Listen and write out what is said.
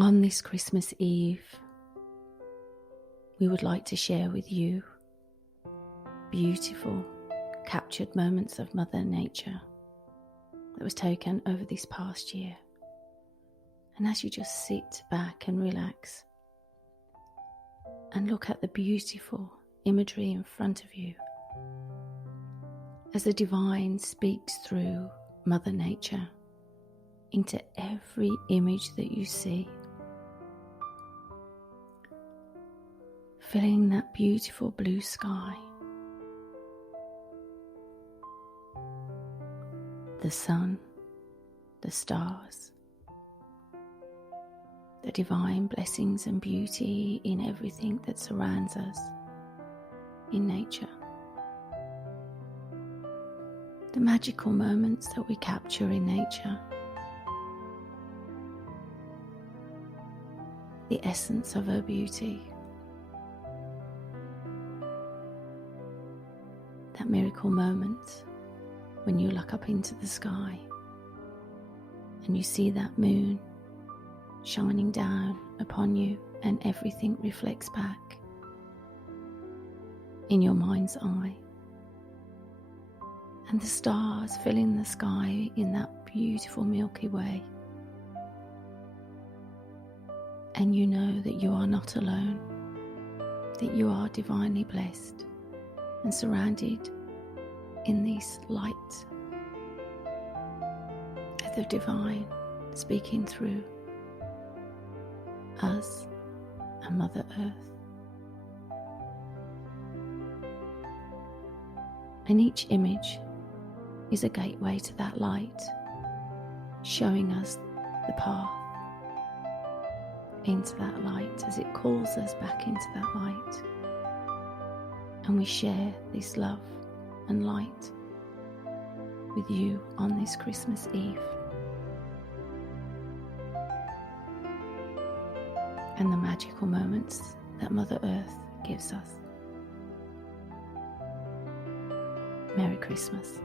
On this Christmas Eve, we would like to share with you beautiful captured moments of Mother Nature that was taken over this past year. And as you just sit back and relax and look at the beautiful imagery in front of you, as the divine speaks through Mother Nature into every image that you see, filling that beautiful blue sky, the sun, the stars, the divine blessings and beauty in everything that surrounds us in nature. The magical moments that we capture in nature, the essence of her beauty, that miracle moment when you look up into the sky and you see that moon shining down upon you and everything reflects back in your mind's eye, and the stars filling the sky in that beautiful Milky Way, and you know that you are not alone, that you are divinely blessed and surrounded in this light of the divine speaking through us and Mother Earth. And each image is a gateway to that light, showing us the path into that light as it calls us back into that light. And we share this love and light with you on this Christmas Eve. And the magical moments that Mother Earth gives us. Merry Christmas.